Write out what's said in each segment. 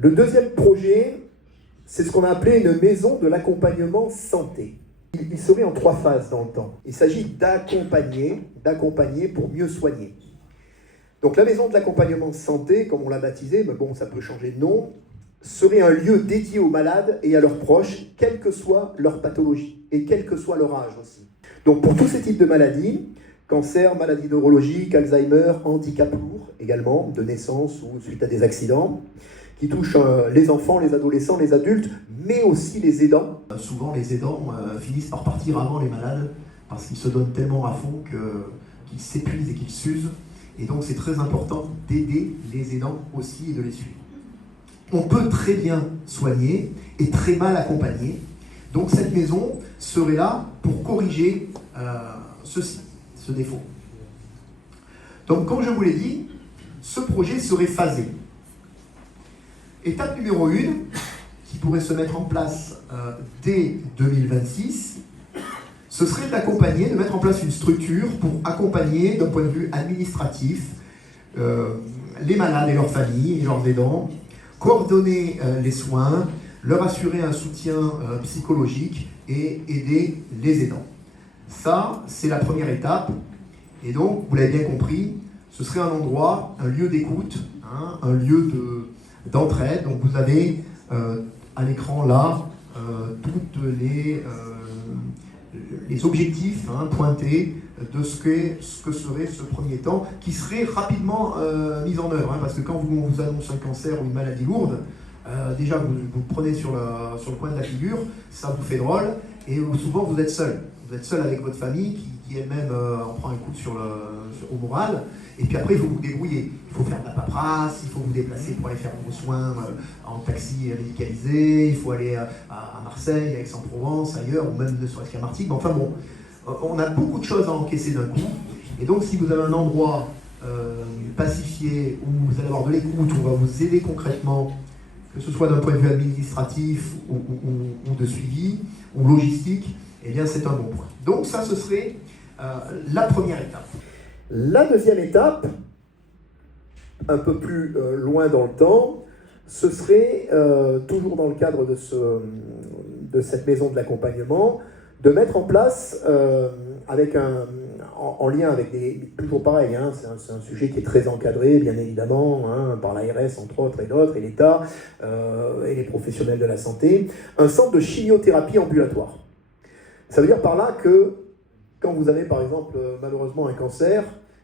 Le deuxième projet, c'est ce qu'on a appelé une maison de l'accompagnement santé. Il serait en 3 phases dans le temps. Il s'agit d'accompagner pour mieux soigner. Donc la maison de l'accompagnement santé, comme on l'a baptisé, mais bon, ça peut changer de nom, serait un lieu dédié aux malades et à leurs proches, quelle que soit leur pathologie et quel que soit leur âge aussi. Donc pour tous ces types de maladies, cancer, maladies neurologiques, Alzheimer, handicap lourd également, de naissance ou suite à des accidents, qui touchent les enfants, les adolescents, les adultes, mais aussi les aidants. Souvent les aidants finissent par partir avant les malades parce qu'ils se donnent tellement à fond qu'ils s'épuisent et qu'ils s'usent. Et donc c'est très important d'aider les aidants aussi et de les suivre. On peut très bien soigner et très mal accompagner. Donc cette maison serait là pour corriger ce défaut. Donc comme je vous l'ai dit, ce projet serait phasé. Étape numéro 1, qui pourrait se mettre en place dès 2026, ce serait d'accompagner, de mettre en place une structure pour accompagner d'un point de vue administratif les malades et leurs familles et leurs aidants, coordonner les soins, leur assurer un soutien psychologique et aider les aidants. Ça, c'est la première étape. Et donc, vous l'avez bien compris, ce serait un endroit, un lieu d'écoute, hein, un lieu d'entraide. Donc vous avez à l'écran là toutes les objectifs pointés de ce que serait ce premier temps, qui serait rapidement mis en œuvre. Parce que quand on vous annonce un cancer ou une maladie lourde, déjà vous prenez sur le coin de la figure, ça vous fait drôle, et souvent vous êtes seul. Vous êtes seul avec votre famille qui elle-même en prend un coup au moral. Et puis après, il faut vous débrouiller. Il faut faire de la paperasse, il faut vous déplacer pour aller faire vos soins en taxi médicalisé, il faut aller à Marseille, à Aix-en-Provence, ailleurs, ou même ne serait-ce qu'à Martigues. Mais enfin bon, on a beaucoup de choses à encaisser d'un coup. Et donc, si vous avez un endroit pacifié, où vous allez avoir de l'écoute, où on va vous aider concrètement, que ce soit d'un point de vue administratif ou de suivi, ou logistique, eh bien c'est un bon point. Donc ça, ce serait la première étape. La deuxième étape, un peu plus loin dans le temps, ce serait, toujours dans le cadre de cette maison de l'accompagnement, de mettre en place, en lien avec toujours pareil, c'est un sujet qui est très encadré, bien évidemment, par l'ARS entre autres et d'autres, et l'État, et les professionnels de la santé, un centre de chimiothérapie ambulatoire. Ça veut dire par là que quand vous avez par exemple malheureusement un cancer,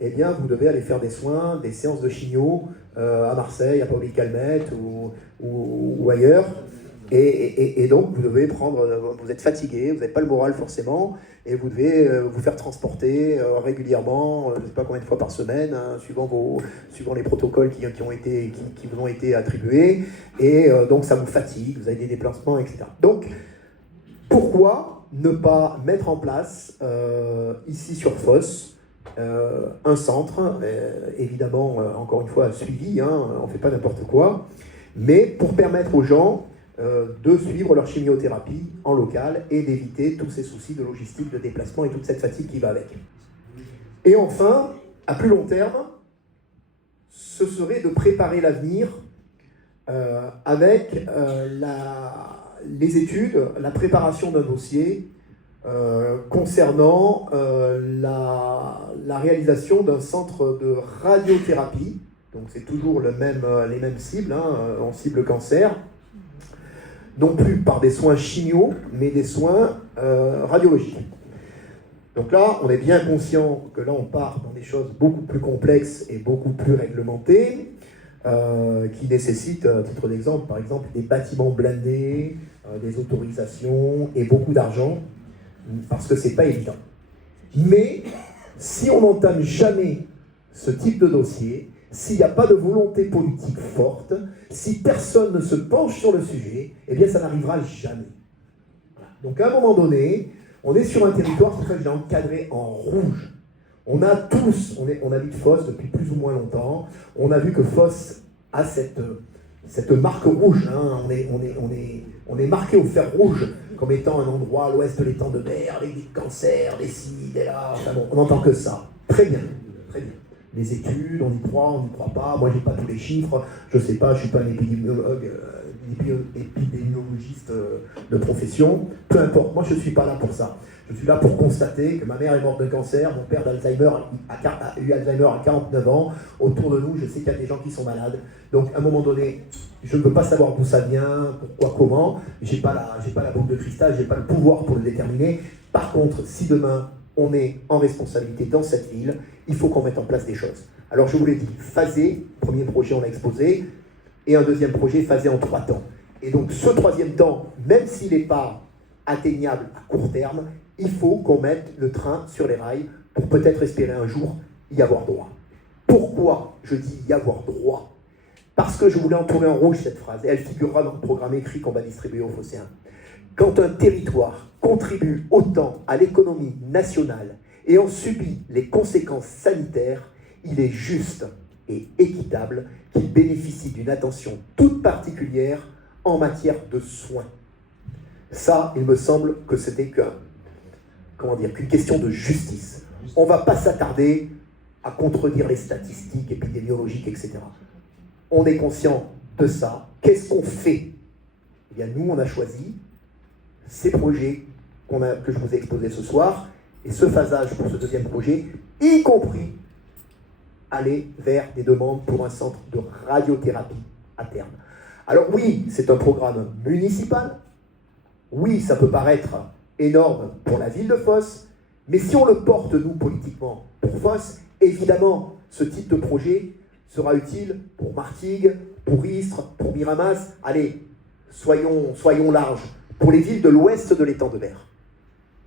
eh bien vous devez aller faire des soins, des séances de chimio à Marseille, à Paoli-Calmette ou ailleurs. Et donc vous devez vous êtes fatigué, vous n'avez pas le moral forcément, et vous devez vous faire transporter régulièrement, je ne sais pas combien de fois par semaine, suivant les protocoles qui vous ont été attribués, et donc ça vous fatigue, vous avez des déplacements, etc. Donc pourquoi ne pas mettre en place, ici sur Fos, un centre, évidemment, encore une fois, suivi, on ne fait pas n'importe quoi, mais pour permettre aux gens de suivre leur chimiothérapie en local et d'éviter tous ces soucis de logistique, de déplacement et toute cette fatigue qui va avec. Et enfin, à plus long terme, ce serait de préparer l'avenir avec les études, la préparation d'un dossier concernant la réalisation d'un centre de radiothérapie. Donc c'est toujours les mêmes cibles, on cible le cancer, non plus par des soins chimio, mais des soins radiologiques. Donc là, on est bien conscient que là on part dans des choses beaucoup plus complexes et beaucoup plus réglementées, qui nécessitent, à titre d'exemple, par exemple, des bâtiments blindés, des autorisations et beaucoup d'argent, parce que c'est pas évident. Mais si on n'entame jamais ce type de dossier, s'il n'y a pas de volonté politique forte, si personne ne se penche sur le sujet, eh bien ça n'arrivera jamais. Donc à un moment donné, on est sur un territoire, c'est pour ça que je l'ai encadré en rouge. On a tous, on habite Fos depuis plus ou moins longtemps, on a vu que Fos a cette marque rouge, on est marqué au fer rouge comme étant un endroit à l'ouest de l'étang de mer, les cancers, les ci, les là, enfin bon, on n'entend que ça. Très bien, très bien. les études, on y croit, on n'y croit pas, moi j'ai pas tous les chiffres, je sais pas, je suis pas un épidémiologiste de profession, peu importe, moi je suis pas là pour ça. Je suis là pour constater que ma mère est morte de cancer, mon père d'Alzheimer a eu Alzheimer à 49 ans, autour de nous je sais qu'il y a des gens qui sont malades, donc à un moment donné, je ne peux pas savoir d'où ça vient, pourquoi, comment, j'ai pas la boule de cristal, j'ai pas le pouvoir pour le déterminer. Par contre, si demain on est en responsabilité dans cette ville, il faut qu'on mette en place des choses. Alors je vous l'ai dit, phasé, premier projet on l'a exposé, et un deuxième projet phasé en 3 temps. Et donc ce troisième temps, même s'il n'est pas atteignable à court terme, il faut qu'on mette le train sur les rails pour peut-être espérer un jour y avoir droit. Pourquoi je dis y avoir droit? Parce que je voulais entourer en rouge cette phrase, et elle figurera dans le programme écrit qu'on va distribuer aux Phocéens. Quand un territoire contribue autant à l'économie nationale et en subit les conséquences sanitaires, il est juste et équitable qu'il bénéficie d'une attention toute particulière en matière de soins. Ça, il me semble que c'était qu'une question de justice. On ne va pas s'attarder à contredire les statistiques épidémiologiques, etc. On est conscient de ça. Qu'est-ce qu'on fait? Eh bien, nous, on a choisi ces projets que je vous ai exposés ce soir, et ce phasage pour ce deuxième projet, y compris aller vers des demandes pour un centre de radiothérapie à terme. Alors oui, c'est un programme municipal, oui, ça peut paraître énorme pour la ville de Fos, mais si on le porte, nous, politiquement, pour Fos, évidemment, ce type de projet sera utile pour Martigues, pour Istres, pour Miramas. Allez, soyons larges, pour les villes de l'ouest de l'étang de Berre.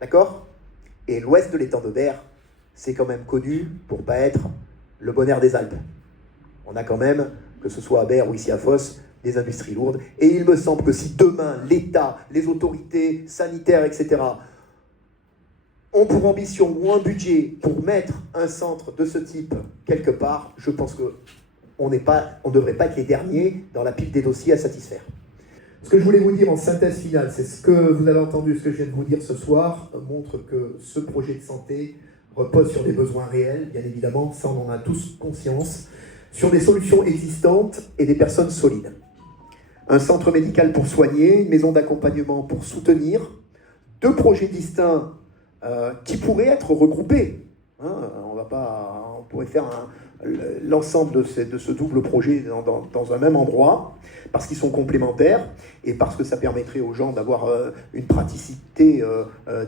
D'accord? Et l'ouest de l'étang de Berre, c'est quand même connu pour ne pas être le bon air des Alpes. On a quand même, que ce soit à Berre ou ici à Fos, des industries lourdes. Et il me semble que si demain, l'État, les autorités sanitaires, etc., ont pour ambition ou un budget pour mettre un centre de ce type quelque part, je pense qu'on ne devrait pas être les derniers dans la pile des dossiers à satisfaire. Ce que je voulais vous dire en synthèse finale, c'est ce que vous avez entendu, ce que je viens de vous dire ce soir, montre que ce projet de santé repose sur des besoins réels, bien évidemment, ça on en a tous conscience, sur des solutions existantes et des personnes solides. Un centre médical pour soigner, une maison d'accompagnement pour soutenir, 2 projets distincts qui pourraient être regroupés. On pourrait faire l'ensemble de ce double projet dans un même endroit, parce qu'ils sont complémentaires et parce que ça permettrait aux gens d'avoir une praticité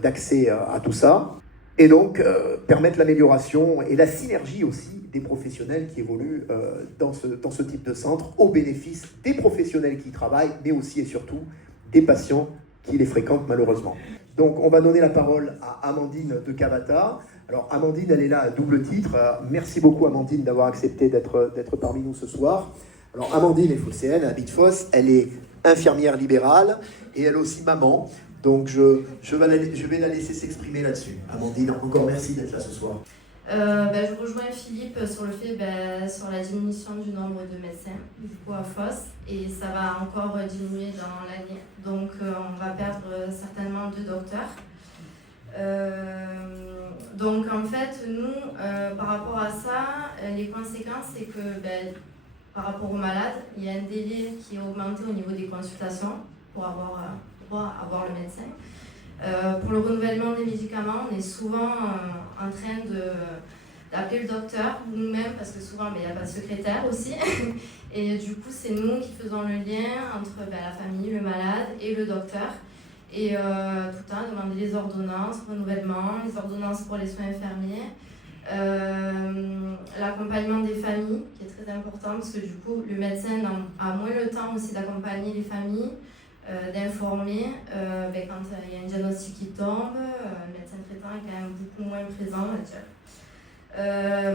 d'accès à tout ça, et donc permettre l'amélioration et la synergie aussi des professionnels qui évoluent dans ce type de centre, au bénéfice des professionnels qui y travaillent, mais aussi et surtout des patients qui les fréquentent malheureusement. Donc on va donner la parole à Amandine de Cavata. Alors Amandine, elle est là à double titre. Merci beaucoup Amandine d'avoir accepté d'être parmi nous ce soir. Alors Amandine est phocéenne, elle habite Fos, elle est infirmière libérale et elle est aussi maman. Donc je vais la laisser s'exprimer là-dessus. Amandine, encore merci d'être là ce soir. Je rejoins Philippe sur le fait, sur la diminution du nombre de médecins du coup à Fos, et ça va encore diminuer dans l'année. Donc on va perdre certainement 2 docteurs. Donc en fait, nous, par rapport à ça, les conséquences, c'est que par rapport aux malades, il y a un délai qui est augmenté au niveau des consultations pour avoir le médecin. Pour le renouvellement des médicaments, on est souvent en train d'appeler le docteur nous-mêmes, parce que souvent il n'y a pas de secrétaire aussi. Et du coup, c'est nous qui faisons le lien entre la famille, le malade et le docteur. Et tout le temps, demander les ordonnances, renouvellement, les ordonnances pour les soins infirmiers, l'accompagnement des familles, qui est très important, parce que du coup, le médecin a moins le temps aussi d'accompagner les familles, d'informer quand il y a un diagnostic qui tombe, le médecin traitant est quand même beaucoup moins présent, on va dire.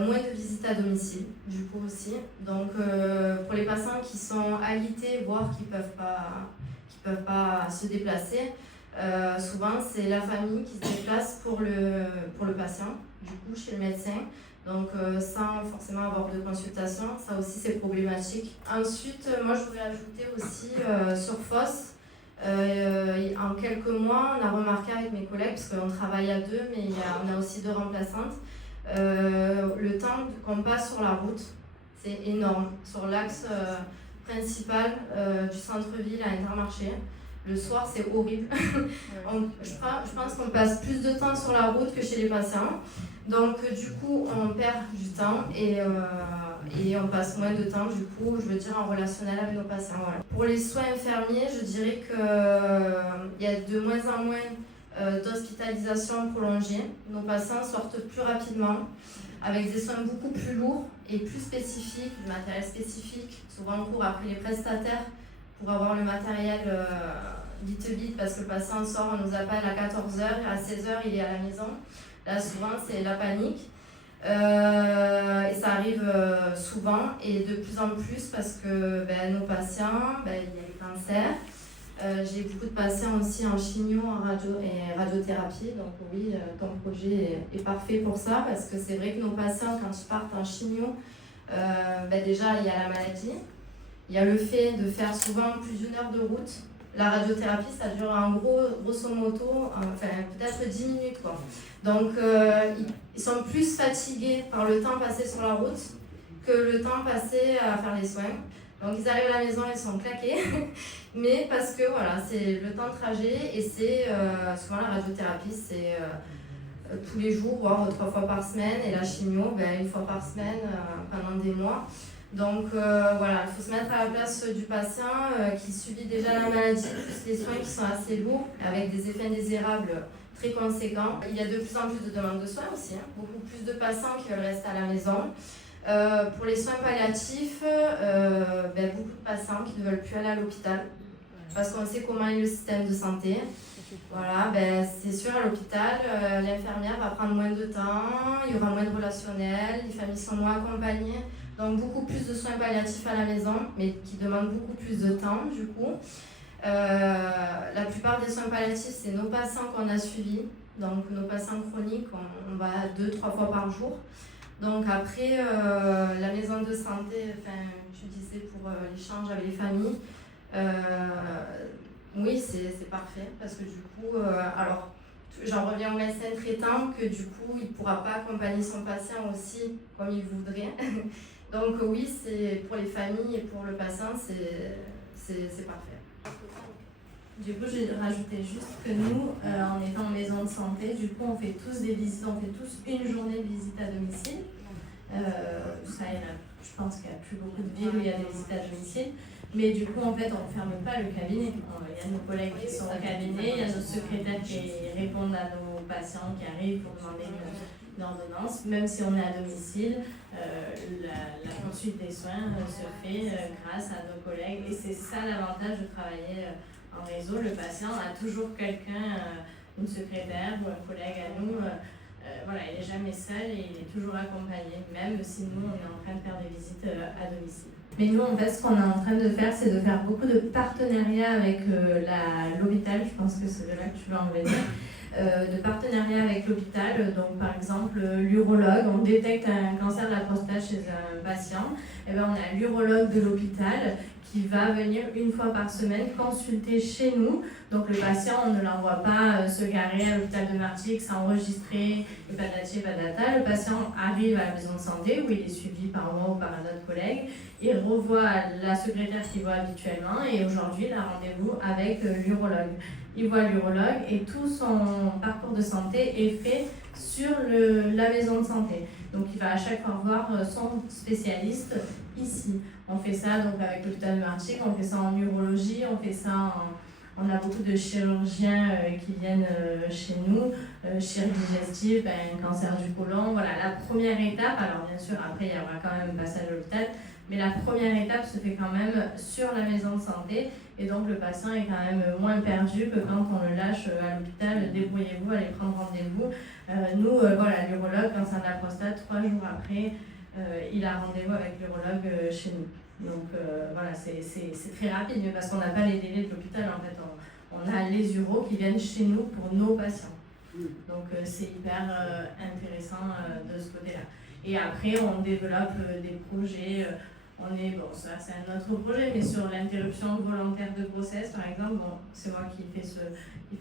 Moins de visites à domicile, du coup aussi. Donc pour les patients qui sont alités, voire qui peuvent pas se déplacer, souvent c'est la famille qui se déplace pour le patient, du coup chez le médecin. Donc sans forcément avoir de consultation, ça aussi c'est problématique. Ensuite, moi je voudrais ajouter aussi sur Fos, en quelques mois, on a remarqué avec mes collègues, parce qu'on travaille à 2, mais on a aussi 2 remplaçantes, Le temps qu'on passe sur la route, c'est énorme. Sur l'axe principal du centre-ville à Intermarché, le soir, c'est horrible. Je pense qu'on passe plus de temps sur la route que chez les patients. Donc, du coup, on perd du temps et on passe moins de temps, du coup, je veux dire, en relationnel avec nos patients. Voilà. Pour les soins infirmiers, je dirais qu'il y a de moins en moins d'hospitalisation prolongée. Nos patients sortent plus rapidement, avec des soins beaucoup plus lourds et plus spécifiques, du matériel spécifique. Souvent, on court après les prestataires pour avoir le matériel vite, parce que le patient sort, on nous appelle à 14h et à 16h, il est à la maison. Là, souvent, c'est la panique. Et ça arrive souvent et de plus en plus parce que nos patients, il y a les cancers. J'ai beaucoup de patients aussi en chimio, en radio et radiothérapie. Donc oui, ton projet est parfait pour ça parce que c'est vrai que nos patients, quand ils partent en chimio, déjà, il y a la maladie. Il y a le fait de faire souvent plus d'une heure de route. La radiothérapie, ça dure en grosso modo, peut-être 10 minutes, quoi. Donc, ils sont plus fatigués par le temps passé sur la route que le temps passé à faire les soins. Donc, ils arrivent à la maison, ils sont claqués. Mais parce que, voilà, c'est le temps de trajet et c'est souvent la radiothérapie, c'est tous les jours, voire 3 fois par semaine. Et la chimio, 1 fois par semaine pendant des mois. Donc voilà, il faut se mettre à la place du patient qui subit déjà la maladie, plus les soins qui sont assez lourds, avec des effets indésirables très conséquents. Il y a de plus en plus de demandes de soins aussi, beaucoup plus de patients qui veulent rester à la maison. Pour les soins palliatifs, beaucoup de patients qui ne veulent plus aller à l'hôpital, parce qu'on sait comment est le système de santé. Voilà, c'est sûr, à l'hôpital, l'infirmière va prendre moins de temps, il y aura moins de relationnel, les familles sont moins accompagnées. Donc beaucoup plus de soins palliatifs à la maison, mais qui demandent beaucoup plus de temps du coup. La plupart des soins palliatifs, c'est nos patients qu'on a suivis. Donc nos patients chroniques, on va 2-3 fois par jour. Donc après, la maison de santé, tu disais pour l'échange avec les familles, oui, c'est parfait parce que du coup, alors j'en reviens au médecin traitant que du coup, il ne pourra pas accompagner son patient aussi comme il voudrait. Donc oui, c'est pour les familles et pour le patient, c'est parfait. Du coup, je rajoutais juste que nous, en étant en maison de santé, du coup, on fait tous des visites, on fait tous une journée de visite à domicile. Ça, je pense qu'il n'y a plus beaucoup de villes où il y a des visites à domicile. Mais du coup, en fait, on ne ferme pas le cabinet. Il y a nos collègues qui sont au cabinet, il y a nos secrétaires qui répondent à nos patients qui arrivent pour demander une ordonnance. Même si on est à domicile, la poursuite des soins se fait grâce à nos collègues. Et c'est ça l'avantage de travailler en réseau. Le patient a toujours quelqu'un, une secrétaire ou un collègue à nous. Il n'est jamais seul et il est toujours accompagné, même si nous, on est en train de faire des visites à domicile. Mais nous, en fait, ce qu'on est en train de faire, c'est de faire beaucoup de partenariats avec l'hôpital. Je pense que c'est de là que tu vas en venir. De partenariat avec l'hôpital. Donc, par exemple, l'urologue, on détecte un cancer de la prostate chez un patient. Et on a l'urologue de l'hôpital qui va venir 1 fois par semaine consulter chez nous. Donc, le patient, on ne l'envoie pas se garer à l'hôpital de Martigues, s'enregistrer, et patati et patata. Le patient arrive à la maison de santé où il est suivi par moi ou par un autre collègue. Il revoit la secrétaire qu'il voit habituellement et aujourd'hui, il a rendez-vous avec l'urologue. Il voit l'urologue et tout son parcours de santé est fait sur la maison de santé. Donc il va à chaque fois voir son spécialiste ici. On fait ça donc avec l'hôpital de Martigues, on fait ça en urologie, on fait ça on a beaucoup de chirurgiens qui viennent chez nous, chirurgie digestive, cancer du côlon. Voilà, la première étape, alors bien sûr après il y aura quand même un passage à l'hôpital, mais la première étape se fait quand même sur la maison de santé et donc le patient est quand même moins perdu que quand on le lâche à l'hôpital, débrouillez-vous, allez prendre rendez-vous. Nous, l'urologue, cancer de la prostate, 3 jours après, il a rendez-vous avec l'urologue chez nous. Donc c'est très rapide, mais parce qu'on n'a pas les délais de l'hôpital, en fait, on a les uros qui viennent chez nous pour nos patients. Donc c'est hyper intéressant de ce côté-là. Et après, on développe des projets bon, ça c'est un autre projet, mais sur l'interruption volontaire de grossesse, par exemple, bon, c'est moi qui fais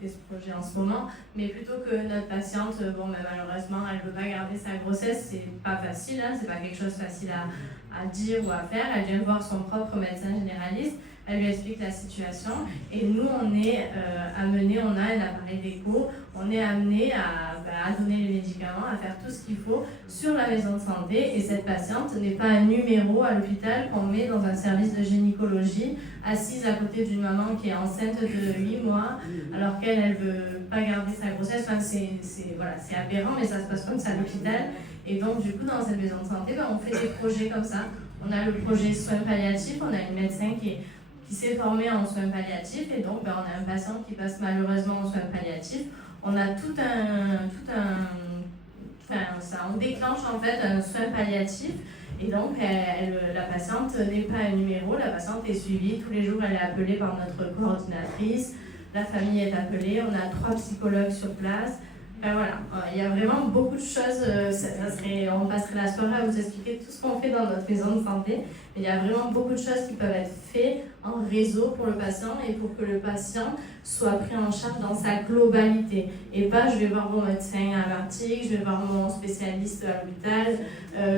ce projet en ce moment, mais plutôt que notre patiente, malheureusement, elle ne veut pas garder sa grossesse, c'est pas facile, hein, c'est pas quelque chose de facile à dire ou à faire. Elle vient voir son propre médecin généraliste, elle lui explique la situation, et nous, on est amené, on a un appareil d'écho, on est amené à donner les médicaments, à faire tout ce qu'il faut sur la maison de santé, et cette patiente n'est pas un numéro à l'hôpital qu'on met dans un service de gynécologie, assise à côté d'une maman qui est enceinte de 8 mois, alors qu'elle ne veut pas garder sa grossesse. Enfin, c'est aberrant, mais ça se passe comme ça à l'hôpital. Et donc, du coup, dans cette maison de santé, on fait des projets comme ça. On a le projet soins palliatifs, on a une médecin qui s'est formée en soins palliatifs, et donc on a un patient qui passe malheureusement en soins palliatifs. On a on déclenche en fait un soin palliatif, et donc la patiente n'est pas un numéro, la patiente est suivie, tous les jours elle est appelée par notre coordinatrice, la famille est appelée, on a 3 psychologues sur place. Voilà, il y a vraiment beaucoup de choses, on passerait la soirée à vous expliquer tout ce qu'on fait dans notre maison de santé, mais il y a vraiment beaucoup de choses qui peuvent être faites en réseau pour le patient et pour que le patient soit pris en charge dans sa globalité. Et pas je vais voir mon médecin à Martigues, je vais voir mon spécialiste à l'hôpital,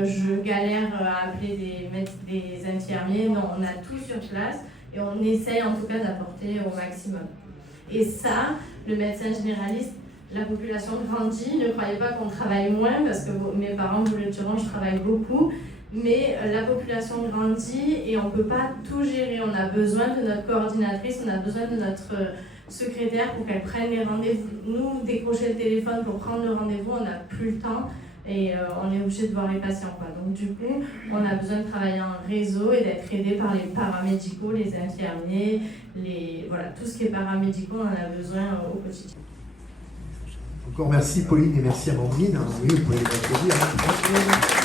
je galère à appeler des infirmiers. Non, on a tout sur place et on essaye en tout cas d'apporter au maximum. Et ça, le médecin généraliste, la population grandit, ne croyez pas qu'on travaille moins, parce que mes parents vous le diront, je travaille beaucoup, mais la population grandit et on ne peut pas tout gérer. On a besoin de notre coordinatrice, on a besoin de notre secrétaire pour qu'elle prenne les rendez-vous. Nous, décrocher le téléphone pour prendre le rendez-vous, on n'a plus le temps et on est obligé de voir les patients, quoi. Donc du coup, on a besoin de travailler en réseau et d'être aidé par les paramédicaux, les infirmiers, tout ce qui est paramédicaux, on en a besoin au quotidien. Encore merci Pauline et merci Amandine. Oui, vous pouvez les applaudir.